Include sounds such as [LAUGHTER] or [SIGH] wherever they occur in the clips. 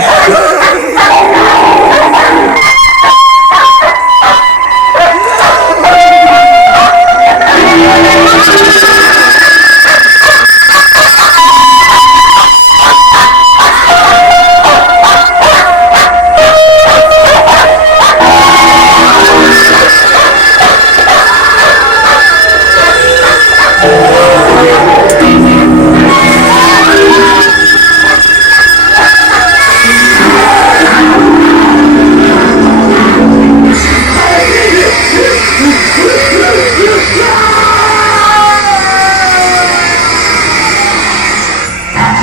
Yeah. [LAUGHS]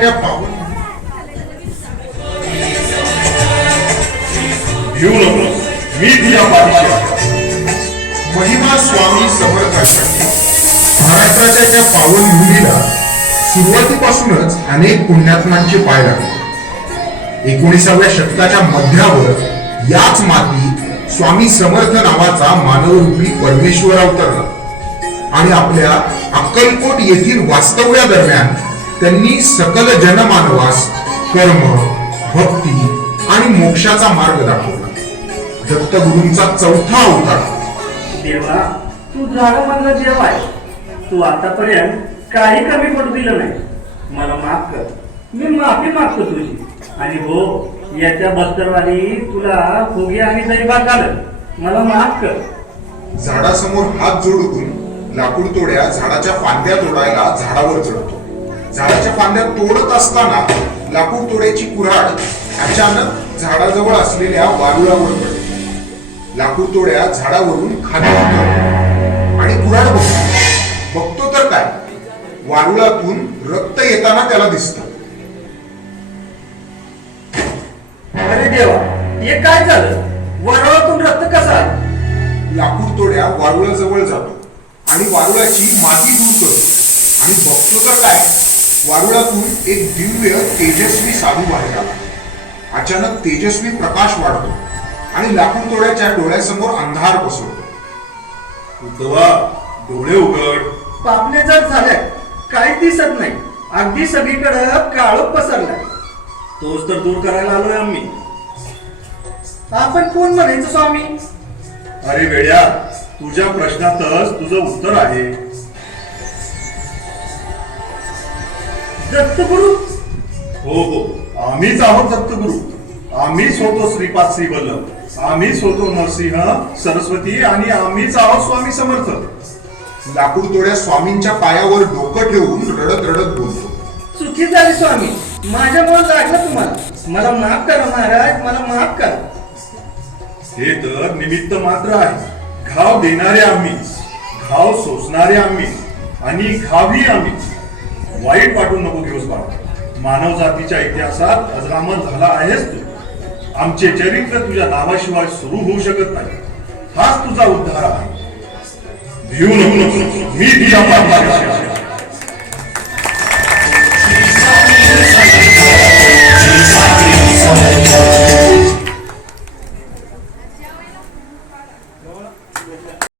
त्या नको मी तुझ्या पाठीशी आहे. महिमा स्वामी समर्थांसाठी महाराष्ट्राच्या त्या पावन भूमीला सुरुवातीपासूनच अनेक पुण्यात्मांचे पाय लागले. एकोणीसाव्या शतकाच्या मध्यावर याच मातीत स्वामी समर्थ नावाचा मानवरूपी परमेश्वर अवतरला आणि आपल्या अक्कलकोट येथील वास्तव्या दरम्यान त्यांनी सकल जनमानवास कर्म भक्ती आणि मोक्षाचा मार्ग दाखवला. दत्तगुरूंचा चौथा अवतार देवा तू झाडामधला देव आहे तू आतापर्यंत काही कमी पडू दिलं नाही. मला माफ कर. मी माफी मागतो तुझी. आणि हो येत्या बस्तरवाली तुला फुगे आणि दैवात झालं मला माफ कर. झाडासमोर हात जोडून लाकूड तोड्या झाडाच्या फांद्या तोडायला झाडावर चढतो झाडाच्या फांद्या तोडत असताना लाकूड तोड्याची कुऱ्हाड अचानक झाडाजवळ असलेल्या वारुळावर पडते लाकूड तोड्या झाडावरून खाली आणि कुऱ्हाड बघतो. बघतो तर काय? वारुळातून रक्त येताना त्याला दिसतं. अरे देवा हे काय झालं? वरवातून रक्त कसा लाकूड तोड्या वारुळाजवळ जातो आणि वारुळाची माती दूर करतो. आणि बघतो तर काय वारुळातून एक दिव्य तेजस्वी साधू बाहेर आला. अचानक तेजस्वी प्रकाश वाढतो आणि लाकूड तोड्याच्या डोळ्यासमोर अंधार पसरतो. उद्धवा डोळे उघड. पापण्या जर झाल्या काही दिसत नाही. अगदी सगळीकडं काळोख पसरलाय. तोच तर दूर करायला आलोय आम्ही. आपण कोण म्हणायचं स्वामी? अरे वेड्या तुझ्या प्रश्नातच तुझं उत्तर आहे. दत्तगुरु? हो हो. आम्हीच आहोत दत्तगुरु. आम्हीच होतो श्रीपाद श्री वल्लभ आम्हीच होतो नरसिंह सरस्वती आणि आम्हीच आहोत स्वामी समर्थ. लाकूड तोड्या स्वामींच्या पायावर डोकं ठेवून रडत रडत बोलतो. चुकी झाली स्वामी. माझ्यामुळे लागलं तुम्हाला. मला माफ करा महाराज मला माफ करा. हे तर निमित्त मात्र आहे. घाव देणारे आम्हीच घाव सोसणारे आम्ही आणि घावी आम्हीच वाईट वाटून नको घेऊस बाळा. मानव जातीच्या इतिहासात अजरामर झाला आहेस तू. आमचे चरित्र तुझ्या नावाशिवाय सुरू होऊ शकत नाही. हाच तुझा उद्धार आहे. भिऊ नको मी तुझ्या पाठीशी आहे.